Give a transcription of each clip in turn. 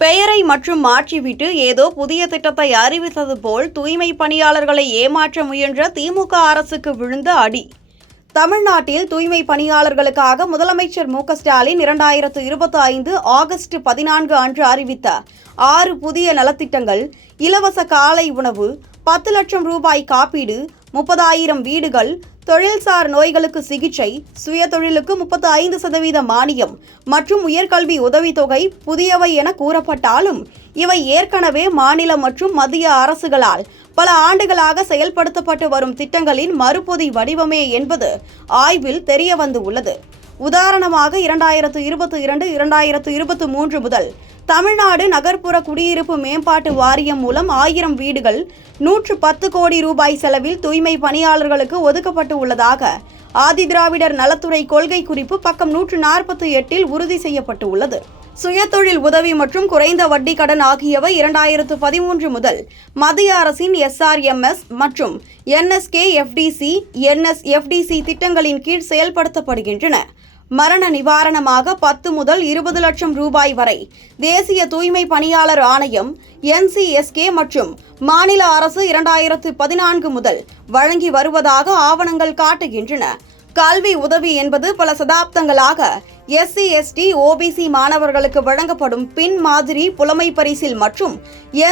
பெயரை மற்றும் மாற்றிவிட்டு ஏதோ புதிய திட்டத்தை அறிவித்தது போல் தூய்மை பணியாளர்களை ஏமாற்ற முயன்ற திமுக அரசுக்கு விழுந்த அடி. தமிழ்நாட்டில் தூய்மை பணியாளர்களுக்காக முதலமைச்சர் மு.க.ஸ்டாலின் 2025 ஆகஸ்ட் 14 அன்று அறிவித்த 6 புதிய நலத்திட்டங்கள், இலவச காலை உணவு, 10 லட்சம் ரூபாய் காப்பீடு, 30,000 வீடுகள், தொழில்சார் நோய்களுக்கு சிகிச்சை, சுயதொழிலுக்கு 35% மானியம் மற்றும் உயர்கல்வி உதவித்தொகை புதியவை என கூறப்பட்டாலும் இவை ஏற்கனவே மாநில மற்றும் மத்திய அரசுகளால் பல ஆண்டுகளாக செயல்படுத்தப்பட்டு வரும் திட்டங்களின் மறுபொதி வடிவமே என்பது ஆய்வில் தெரியவந்து உள்ளது. உதாரணமாக 2022-2023 முதல் தமிழ்நாடு நகர்ப்புற குடியிருப்பு மேம்பாட்டு வாரியம் மூலம் 1000 வீடுகள் 110 கோடி ரூபாய் செலவில் தூய்மை பணியாளர்களுக்கு ஒதுக்கப்பட்டு உள்ளதாக ஆதிதிராவிடர் நலத்துறை கொள்கை குறிப்பு பக்கம் 148 உறுதி செய்யப்பட்டு உள்ளது. சுயதொழில் உதவி மற்றும் குறைந்த வட்டி கடன் ஆகியவை 2013 முதல் மத்திய அரசின் SRMS மற்றும் NSKFDC, NSFDC திட்டங்களின் கீழ் செயல்படுத்தப்படுகின்றன. மரண நிவாரணமாக 10 முதல் 20 லட்சம் ரூபாய் வரை தேசிய தூய்மை பணியாளர் ஆணையம் NCSK மற்றும் மாநில அரசு 2014 முதல் வழங்கி வருவதாக ஆவணங்கள் காட்டுகின்றன. கல்வி உதவி என்பது பல சதாப்தங்களாக SC, ST, OBC மாணவர்களுக்கு வழங்கப்படும் பின் மாதிரி புலமை பரிசில் மற்றும்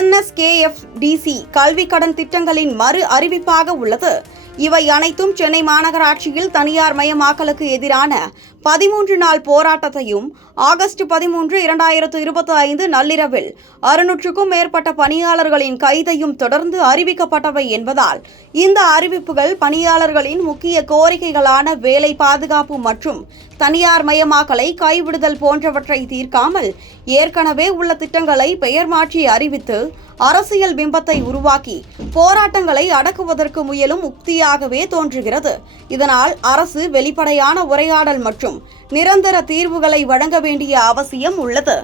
NSKFDC கல்வி கடன் திட்டங்களின் மறு அறிவிப்பாக உள்ளது. இவை அனைத்தும் சென்னை மாநகராட்சியில் தனியார் மயமாக்கலுக்கு எதிரான 13 நாள் போராட்டத்தையும் ஆகஸ்ட் 13, 2025 நள்ளிரவில் 600க்கும் மேற்பட்ட பணியாளர்களின் கைதையும் தொடர்ந்து அறிவிக்கப்பட்டவை என்பதால் இந்த அறிவிப்புகள் பணியாளர்களின் முக்கிய கோரிக்கைகளான வேலை பாதுகாப்பு மற்றும் தனியார் மயமாக்கலை கைவிடுதல் போன்றவற்றை தீர்க்காமல் ஏற்கனவே உள்ள திட்டங்களை பெயர் மாற்றி அறிவித்து அரசியல் பிம்பத்தை உருவாக்கி போராட்டங்களை அடக்குவதற்கு முயலும் உக்தியாகவே தோன்றுகிறது. இதனால் அரசு வெளிப்படையான உரையாடல் மற்றும் நிரந்தர தீர்வுகளை வழங்க வேண்டிய அவசியம் உள்ளது.